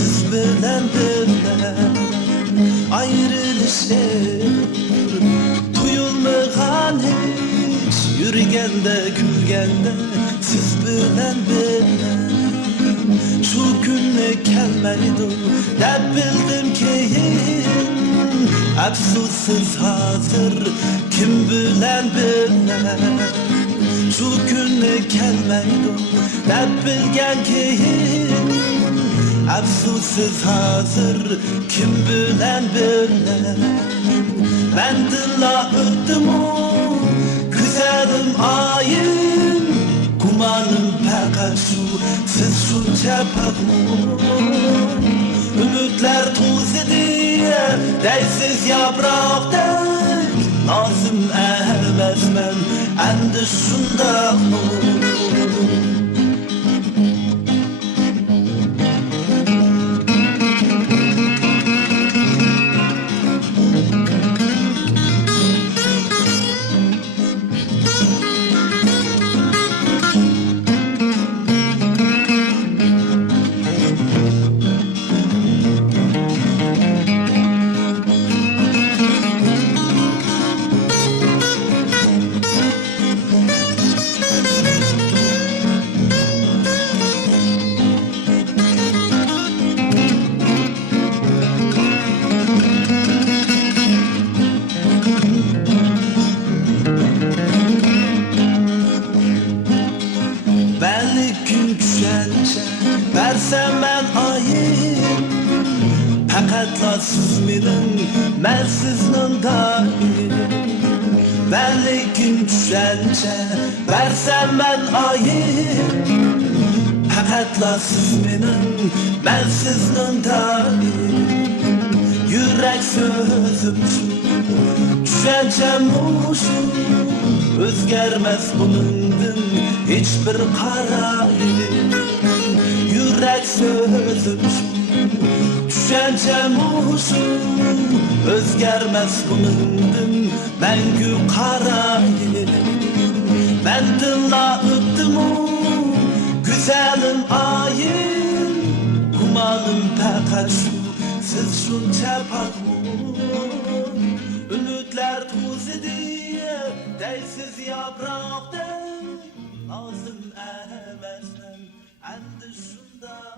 siz bilen birle ayrılışır duyulmagan hiç yürügende gülgende siz bilen birle şu günne kelmeydim dep bildim keyin afsussiz hazır kim bilen birle şu günne kelmeydim dep bilgen keyin afsussiz hazır kim bilen birle ben dilla öttüm o güzelim ayın kumanım fakat şu siz şunca bakmam ümitler tuz ediyor değsiz yapraktan lazım emesmen endi şunda versem ben ayım Pakatla siz minin ben siznin daim Belli gün düşence versem ben ayım Pakatla siz minin ben siznin daim Yürek sözüm şu düşüncem uşu özgermez bunundun hiçbir kararı Yürek sözüm düşüncem uşum özgermez bunundun mengü karayı ben dınla öptüm o güzelim ayın kumanım fakat şu siz şunca bakmam ümitler tuz ediyor değsiz yapraktan lazım emesmen endi şunda